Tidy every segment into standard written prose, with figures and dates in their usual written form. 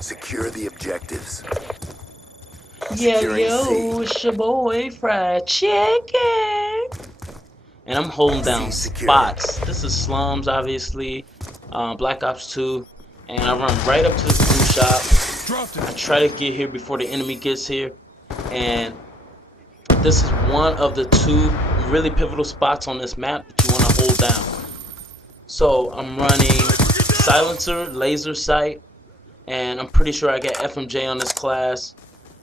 Secure the objectives. Yo, it's your boy Fried Chicken, and I'm holding down spots. This is Slums, obviously, Black Ops 2, and I run right up to the food shop. I try to get here before the enemy gets here, and this is one of the two really pivotal spots on this map that you want to hold down. So I'm running silencer, laser sight, and I'm pretty sure I got FMJ on this class.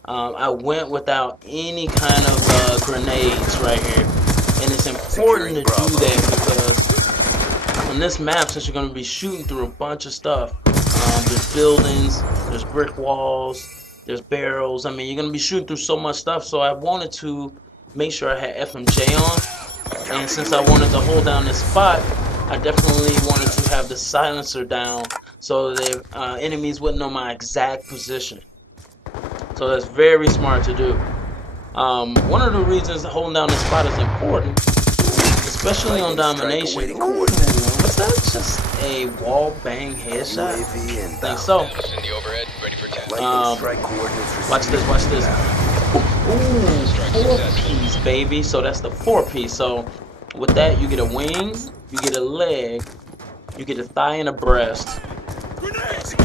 I went without any kind of grenades right here, and it's important to do that because on this map, since you're going to be shooting through a bunch of stuff, there's buildings, there's brick walls, there's barrels. I mean, you're going to be shooting through so much stuff, so I wanted to make sure I had FMJ on, and since I wanted to hold down this spot, I definitely wanted to have the silencer down so the enemies wouldn't know my exact position. So that's very smart to do. One of the reasons holding down this spot is important, especially on domination. Ooh, what's that? Just a wall bang headshot? I think so. Watch this, watch this. Ooh, 4-piece, baby. So that's the 4-piece. So with that, you get a wing, you get a leg, you get a thigh and a breast.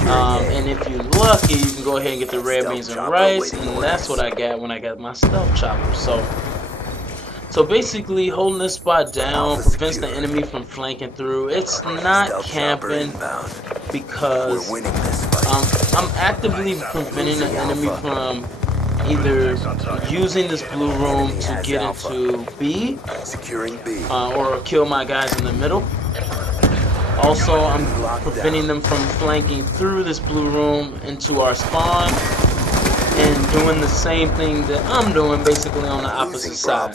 And if you're lucky, you can go ahead and get the red beans and rice, and that's what I got when I got my stealth chopper. So basically, holding this spot down prevents the enemy from flanking through. It's not camping because I'm actively preventing the enemy from either using this blue room to get into B, or kill my guys in the middle. Also, I'm preventing them from flanking through this blue room into our spawn and doing the same thing that I'm doing basically on the opposite side.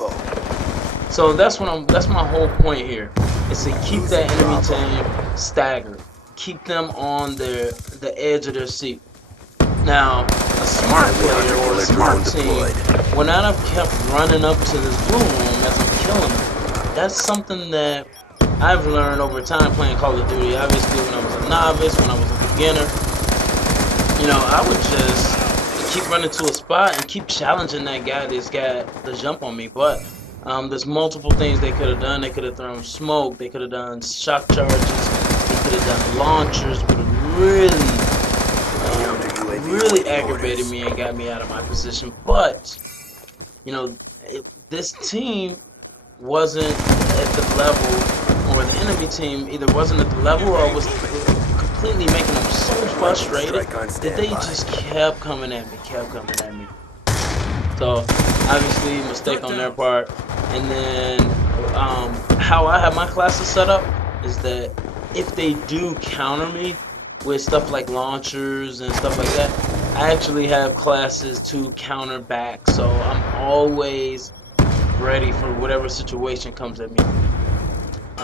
So that's my whole point here, is to keep that enemy team staggered, keep them on the edge of their seat. Now, a smart player or a smart team, when I've kept running up to this blue room as I'm killing them, that's something that I've learned over time playing Call of Duty. Obviously, when I was a novice, when I was a beginner, you know, I would just keep running to a spot and keep challenging that guy that's got the jump on me. But there's multiple things they could have done. They could have thrown smoke. They could have done shock charges. They could have done launchers, but it really aggravated me and got me out of my position. But, you know, this team wasn't at the level, or the enemy team either wasn't at the level or was completely making them so frustrated that they just kept coming at me. So obviously mistake on their part. And then how I have my classes set up is that if they do counter me with stuff like launchers and stuff like that, I actually have classes to counter back, so I'm always ready for whatever situation comes at me.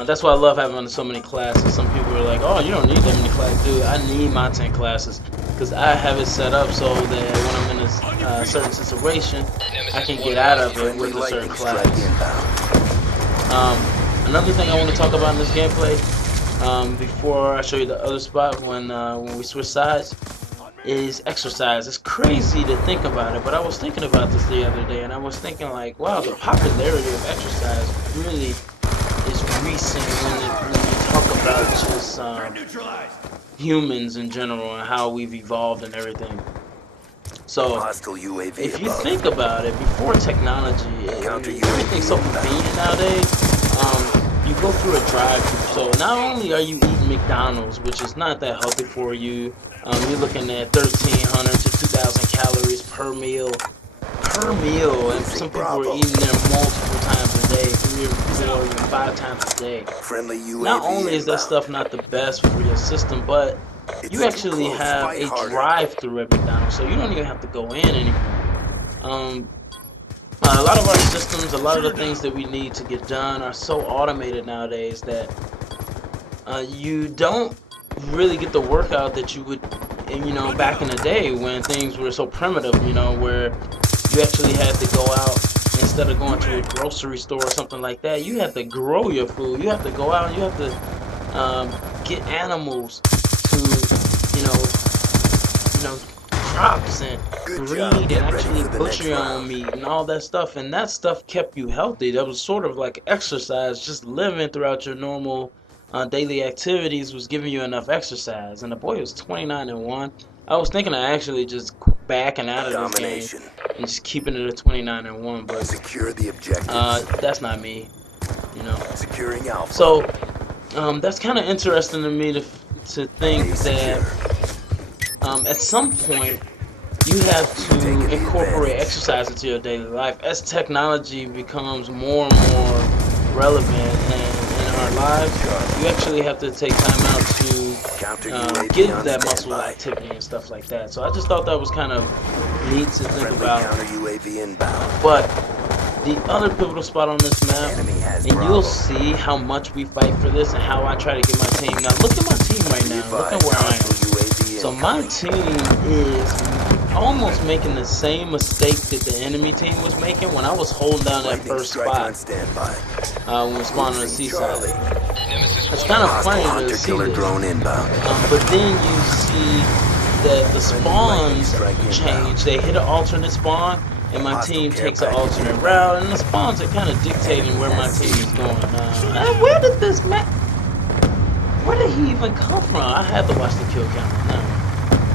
That's why I love having so many classes. Some people are like, oh, you don't need that many classes. Dude, I need my 10 classes because I have it set up so that when I'm in a certain situation, I can get out of it with a certain class. Another thing I want to talk about in this gameplay, before I show you the other spot when we switch sides, is exercise. It's crazy to think about it, but I was thinking about this the other day, and I was thinking like, wow, the popularity of exercise really is recent when you talk about just humans in general and how we've evolved and everything. So if you think about it, before technology, everything's so convenient nowadays. You go through a drive-thru, so not only are you eating McDonald's, which is not that healthy for you, you're looking at 1,300 to 2,000 calories per meal, and some people are eating there multiple times a day, 3 or 4, even 5 times a day. Not only is that stuff not the best for your system, but you actually have a drive-thru at McDonald's, so you don't even have to go in anymore. A lot of our systems, a lot of the things that we need to get done are so automated nowadays that you don't really get the workout that you would, you know, back in the day when things were so primitive, you know, where you actually had to go out instead of going to a grocery store or something like that. You have to grow your food. You have to go out and you have to get animals to, you know, crops and breed and actually butcher your own meat and all that stuff, and that stuff kept you healthy. That was sort of like exercise. Just living throughout your normal daily activities was giving you enough exercise. And the boy was 29-1. I was thinking of actually just backing out of this game and just keeping it at 29-1, but secure the objectives. that's not me, you know. Securing Alpha. So that's kind of interesting to me to think that at some point you have to incorporate exercise into your daily life as technology becomes more and more relevant in our lives. You actually have to take time out to get that muscle activity and stuff like that. So I just thought that was kind of neat to think about. But the other pivotal spot on this map, and you'll see how much we fight for this and how I try to get my team. Now look at my team right now. Look at where I am. So my team is almost making the same mistake that the enemy team was making when I was holding down that first spot when we spawned on the seaside. It's kind of funny to see this. But then you see that the spawns change. They hit an alternate spawn, and my team takes an alternate route, and the spawns are kind of dictating where my team is going. Where did this map? Where did he even come from? I had to watch the kill count now.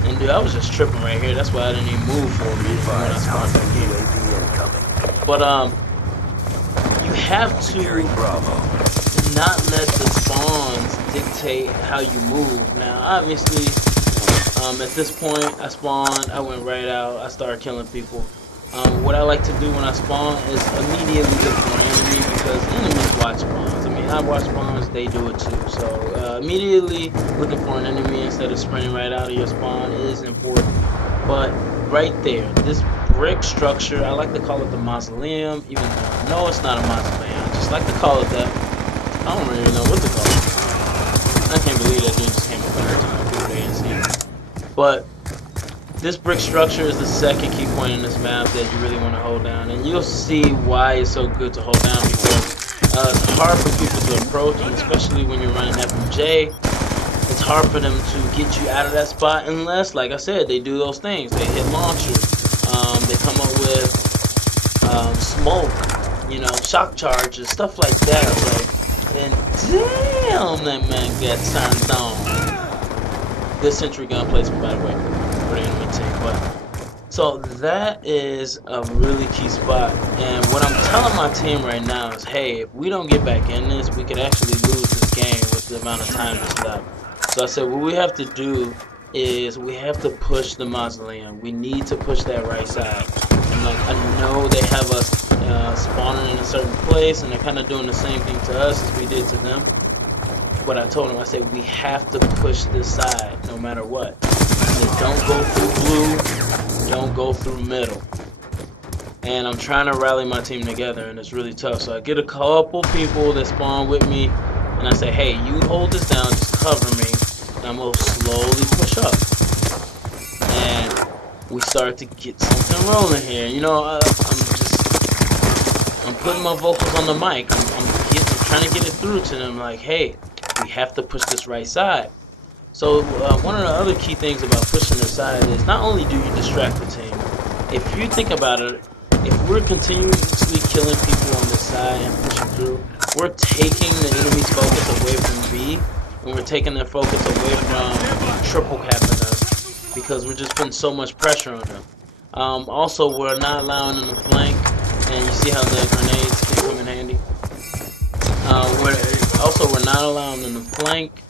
And dude, I was just tripping right here. That's why I didn't even move for me when I spawned back here. But you have to not let the spawns dictate how you move. Now, obviously, at this point, I spawned. I went right out. I started killing people. What I like to do when I spawn is immediately look for an enemy because enemies watch spawns. I mean, I watch spawns, they do it too. So immediately looking for an enemy instead of sprinting right out of your spawn is important. But right there, this brick structure, I like to call it the mausoleum, even though no, it's not a mausoleum. I just like to call it that. I don't really know what to call it. I can't believe that dude just came up with it. But this brick structure is the second key point in this map that you really want to hold down, and you'll see why it's so good to hold down because it's hard for people to approach, and especially when you're running FMJ, it's hard for them to get you out of that spot unless, like I said, they do those things. They hit launchers, they come up with smoke, you know, shock charges, stuff like that. And damn, that man gets turned on. Good sentry gun placement, by the way, for the enemy team. But so that is a really key spot. And what I'm telling my team right now is, hey, if we don't get back in this, we could actually lose this game with the amount of time that's left. So I said, what we have to do is we have to push the mausoleum. We need to push that right side. And like, I know they have us spawning in a certain place, and they're kind of doing the same thing to us as we did to them. What I told them, I said, we have to push this side no matter what. So don't go through blue, don't go through middle. And I'm trying to rally my team together, and it's really tough. So I get a couple people that spawn with me, and I say, hey, you hold this down, just cover me, and I'm going to slowly push up. And we start to get something rolling here. You know, I'm putting my vocals on the mic. I'm trying to get it through to them, like, hey, we have to push this right side. So one of the other key things about pushing the side is not only do you distract the team, if you think about it, if we're continuously killing people on this side and pushing through, we're taking the enemy's focus away from B, and we're taking their focus away from triple capping us because we're just putting so much pressure on them. Also, we're not allowing them to flank, and you see how the grenades can come in handy. We're not allowing them to flank,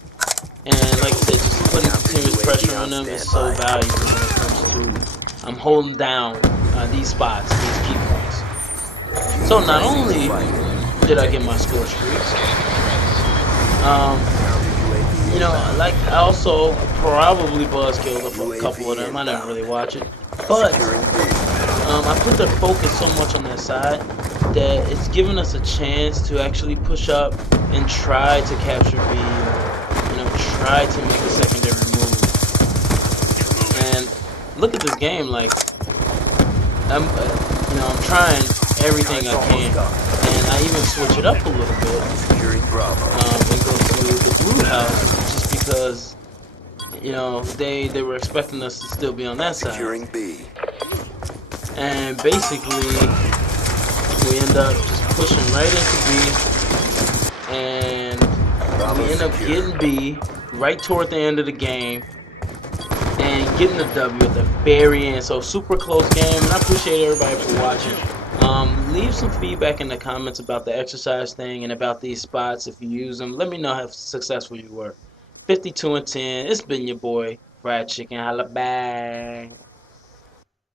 and like I said, just putting continuous pressure on them is so valuable when it comes to holding down these spots, these key points. So not only did I get my score streaks, you know, like I also probably buzzkilled a couple of them. I didn't really watch it, but I put their focus so much on that side that it's given us a chance to actually push up and try to capture B, or, you know, try to make a secondary move. And look at this game, like I'm trying everything I can, and I even switch it up a little bit and go to the blue house just because you know, they were expecting us to still be on that side. Securing B. And basically, we end up just pushing right into B, and we end up getting B right toward the end of the game, and getting the W at the very end. So super close game, and I appreciate everybody for watching. Leave some feedback in the comments about the exercise thing and about these spots if you use them. Let me know how successful you were. 52 and 10. It's been your boy, Fried Chicken. Holla back.